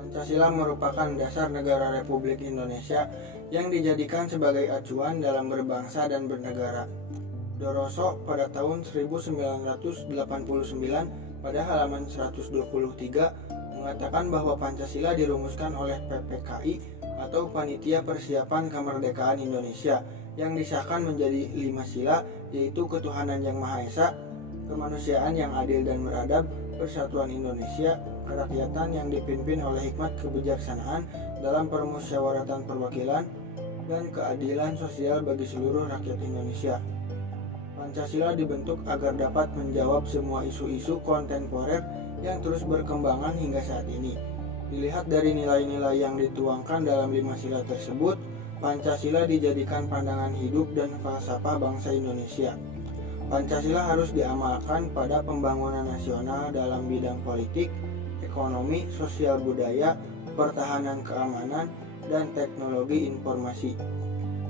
Pancasila merupakan dasar negara Republik Indonesia yang dijadikan sebagai acuan dalam berbangsa dan bernegara. Doroso pada tahun 1989 pada halaman 123 mengatakan bahwa Pancasila dirumuskan oleh PPKI atau Panitia Persiapan Kemerdekaan Indonesia yang disahkan menjadi 5 sila, yaitu ketuhanan yang Maha Esa, kemanusiaan yang adil dan beradab, persatuan Indonesia, kerakyatan yang dipimpin oleh hikmat kebijaksanaan dalam permusyawaratan perwakilan, dan keadilan sosial bagi seluruh rakyat Indonesia. Pancasila dibentuk agar dapat menjawab semua isu-isu kontemporer yang terus berkembangan hingga saat ini. Dilihat dari nilai-nilai yang dituangkan dalam 5 sila tersebut, Pancasila dijadikan pandangan hidup dan falsafah bangsa Indonesia. Pancasila harus diamalkan pada pembangunan nasional dalam bidang politik, ekonomi, sosial budaya, pertahanan keamanan, dan teknologi informasi.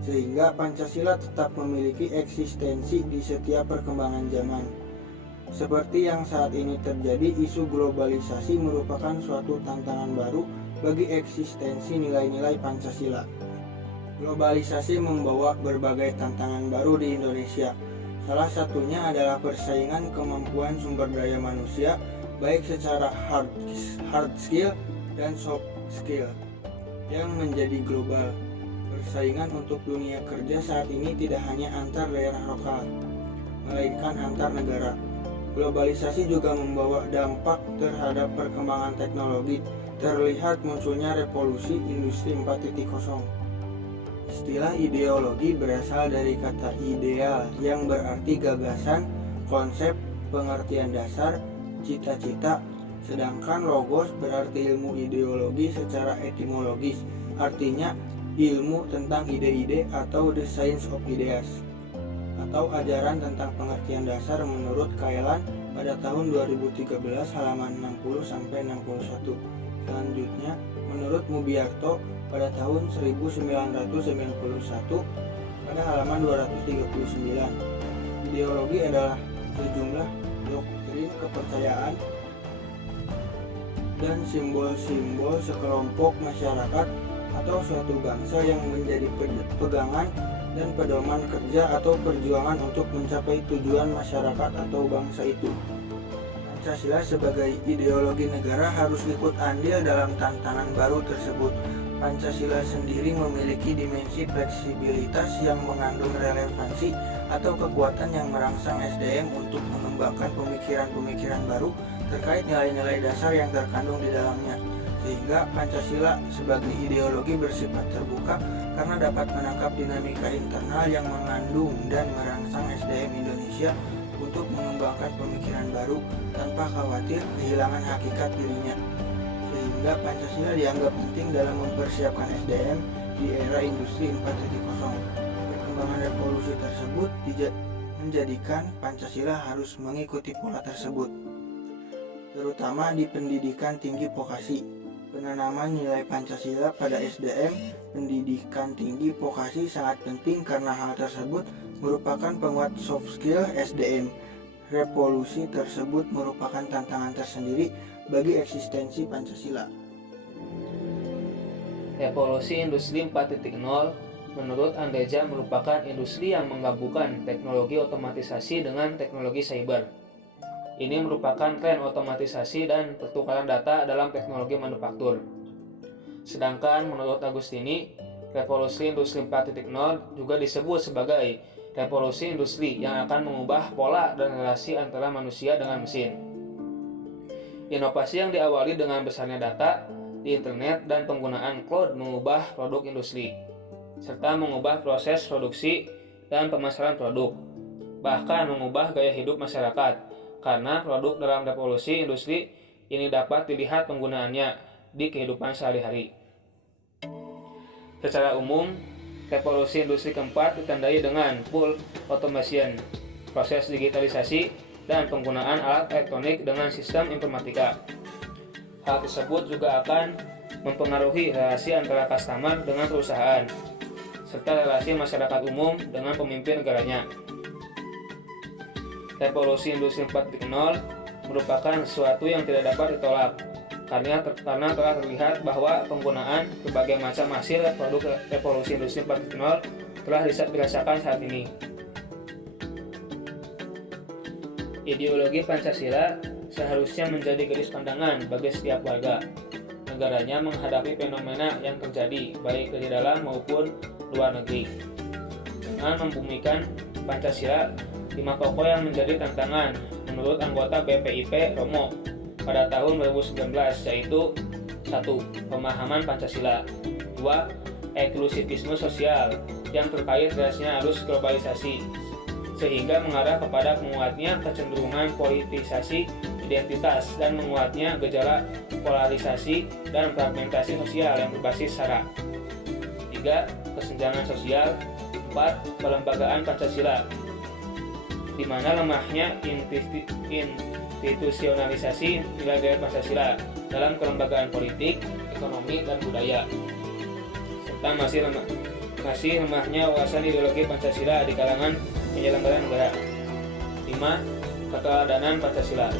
Sehingga Pancasila tetap memiliki eksistensi di setiap perkembangan zaman. Seperti yang saat ini terjadi, isu globalisasi merupakan suatu tantangan baru bagi eksistensi nilai-nilai Pancasila. Globalisasi membawa berbagai tantangan baru di Indonesia. Salah satunya adalah persaingan kemampuan sumber daya manusia, baik secara hard skill dan soft skill, yang menjadi global. Persaingan untuk dunia kerja saat ini tidak hanya antar daerah lokal, melainkan antar negara. Globalisasi juga membawa dampak terhadap perkembangan teknologi. Terlihat munculnya revolusi industri 4.0. Istilah ideologi berasal dari kata ideal yang berarti gagasan, konsep, pengertian dasar, cita-cita, sedangkan logos berarti ilmu ideologi secara etimologis, artinya ilmu tentang ide-ide atau the science of ideas, atau ajaran tentang pengertian dasar menurut Kaelan pada tahun 2013 halaman 60-61. Selanjutnya, menurut Mubiarto pada tahun 1991 pada halaman 239. Ideologi adalah sejumlah doktrin kepercayaan dan simbol-simbol sekelompok masyarakat atau suatu bangsa yang menjadi pegangan dan pedoman kerja atau perjuangan untuk mencapai tujuan masyarakat atau bangsa itu. Pancasila sebagai ideologi negara harus ikut andil dalam tantangan baru tersebut. Pancasila sendiri memiliki dimensi fleksibilitas yang mengandung relevansi atau kekuatan yang merangsang SDM untuk mengembangkan pemikiran-pemikiran baru terkait nilai-nilai dasar yang terkandung di dalamnya. Sehingga Pancasila sebagai ideologi bersifat terbuka karena dapat menangkap dinamika internal yang mengandung dan merangsang SDM Indonesia untuk mengembangkan pemikiran baru tanpa khawatir kehilangan hakikat dirinya. Sehingga Pancasila dianggap penting dalam mempersiapkan SDM di era industri 4.0. Perkembangan revolusi tersebut menjadikan Pancasila harus mengikuti pola tersebut, terutama di pendidikan tinggi vokasi. Penanaman nilai Pancasila pada SDM pendidikan tinggi vokasi sangat penting karena hal tersebut merupakan penguat soft skill SDM. Revolusi tersebut merupakan tantangan tersendiri bagi eksistensi Pancasila. Revolusi Industri 4.0 menurut Andeja merupakan industri yang menggabungkan teknologi otomatisasi dengan teknologi cyber. Ini merupakan tren otomatisasi dan pertukaran data dalam teknologi manufaktur. Sedangkan menurut Agustini, revolusi industri 4.0 juga disebut sebagai revolusi industri yang akan mengubah pola dan relasi antara manusia dengan mesin. Inovasi yang diawali dengan besarnya data di internet dan penggunaan cloud mengubah produk industri, serta mengubah proses produksi dan pemasaran produk, bahkan mengubah gaya hidup masyarakat. Karena produk dalam revolusi industri ini dapat dilihat penggunaannya di kehidupan sehari-hari. Secara umum, revolusi industri keempat ditandai dengan full automation, proses digitalisasi, dan penggunaan alat elektronik dengan sistem informatika. Hal tersebut juga akan mempengaruhi relasi antara customer dengan perusahaan, serta relasi masyarakat umum dengan pemimpin negaranya. Revolusi Industri 4.0 merupakan sesuatu yang tidak dapat ditolak karena telah terlihat bahwa penggunaan berbagai macam hasil produk revolusi industri 4.0 telah dirasakan saat ini. Ideologi Pancasila seharusnya menjadi garis pandangan bagi setiap warga negaranya menghadapi fenomena yang terjadi baik di dalam maupun luar negeri. Dengan membumikan Pancasila, 5 pokok yang menjadi tantangan menurut anggota BPIP Romo pada tahun 2019 yaitu 1. Pemahaman Pancasila, 2. Eksklusivisme sosial yang terkait derasnya arus globalisasi sehingga mengarah kepada menguatnya kecenderungan politisasi identitas dan menguatnya gejala polarisasi dan fragmentasi sosial yang berbasis sara. 3. Kesenjangan sosial. 4. Pelembagaan Pancasila, di mana lemahnya institusionalisasi nilai-nilai Pancasila dalam kelembagaan politik, ekonomi, dan budaya, serta masih lemahnya wawasan ideologi Pancasila di kalangan penyelenggara negara. 5. Keteladanan Pancasila.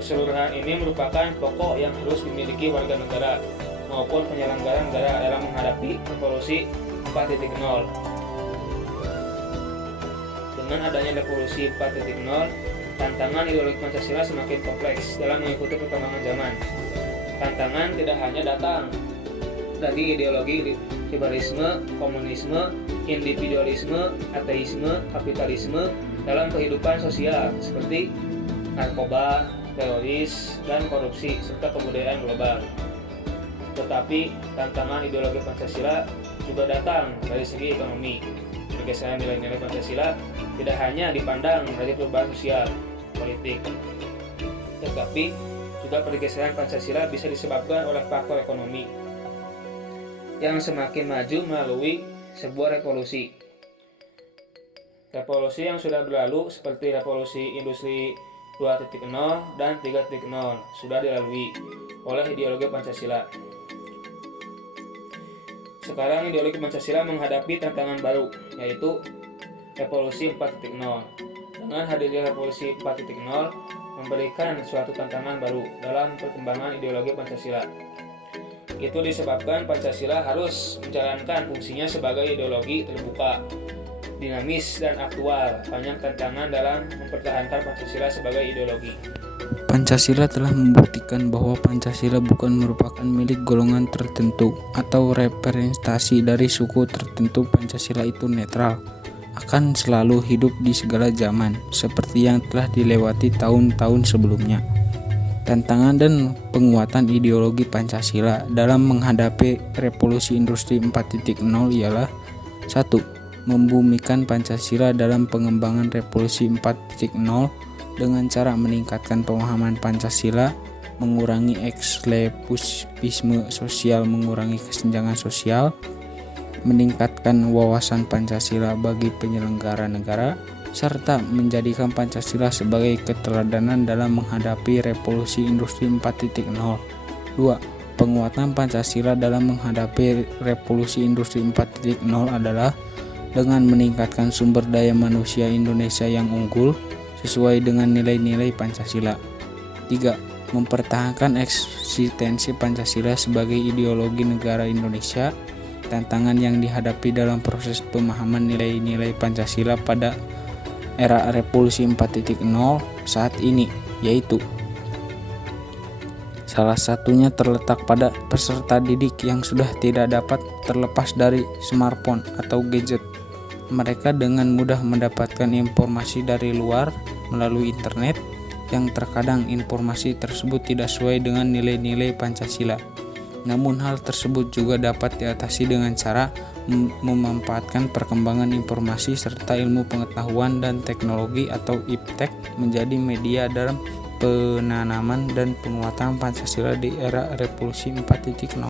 Keseluruhan ini merupakan pokok yang harus dimiliki warga negara maupun penyelenggara negara dalam menghadapi revolusi 4.0. Dengan adanya revolusi 4.0, tantangan ideologi Pancasila semakin kompleks dalam mengikuti perkembangan zaman. Tantangan tidak hanya datang dari ideologi liberalisme, komunisme, individualisme, ateisme, kapitalisme dalam kehidupan sosial seperti narkoba, teroris, dan korupsi, serta kebudayaan global. Tetapi tantangan ideologi Pancasila juga datang dari segi ekonomi. Pergeseran nilai-nilai Pancasila tidak hanya dipandang dari perubahan sosial, politik, tetapi juga pergeseran Pancasila bisa disebabkan oleh faktor ekonomi yang semakin maju melalui sebuah revolusi. Revolusi yang sudah berlalu seperti revolusi industri 2.0 dan 3.0 sudah dilalui oleh ideologi Pancasila. Sekarang ideologi Pancasila menghadapi tantangan baru, yaitu revolusi 4.0. Dengan hadirnya revolusi 4.0 memberikan suatu tantangan baru dalam perkembangan ideologi Pancasila. Itu disebabkan Pancasila harus menjalankan fungsinya sebagai ideologi terbuka, dinamis, dan aktual. Banyak tantangan dalam mempertahankan Pancasila sebagai ideologi. Pancasila telah membuktikan bahwa Pancasila bukan merupakan milik golongan tertentu atau representasi dari suku tertentu. Pancasila itu netral, akan selalu hidup di segala zaman, seperti yang telah dilewati tahun-tahun sebelumnya. Tantangan dan penguatan ideologi Pancasila dalam menghadapi revolusi industri 4.0 ialah 1. Membumikan Pancasila dalam pengembangan revolusi 4.0 dengan cara meningkatkan pemahaman Pancasila, mengurangi eksklusivisme sosial, mengurangi kesenjangan sosial, meningkatkan wawasan Pancasila bagi penyelenggara negara, serta menjadikan Pancasila sebagai keteladanan dalam menghadapi revolusi industri 4.0. 2. Penguatan Pancasila dalam menghadapi revolusi industri 4.0 adalah dengan meningkatkan sumber daya manusia Indonesia yang unggul sesuai dengan nilai-nilai Pancasila. 3. Mempertahankan eksistensi Pancasila sebagai ideologi negara Indonesia. Tantangan yang dihadapi dalam proses pemahaman nilai-nilai Pancasila pada era revolusi 4.0 saat ini, yaitu salah satunya terletak pada peserta didik yang sudah tidak dapat terlepas dari smartphone atau gadget. Mereka dengan mudah mendapatkan informasi dari luar melalui internet, yang terkadang informasi tersebut tidak sesuai dengan nilai-nilai Pancasila. Namun hal tersebut juga dapat diatasi dengan cara memanfaatkan perkembangan informasi serta ilmu pengetahuan dan teknologi atau iptek menjadi media dalam penanaman dan penguatan Pancasila di era revolusi 4.0.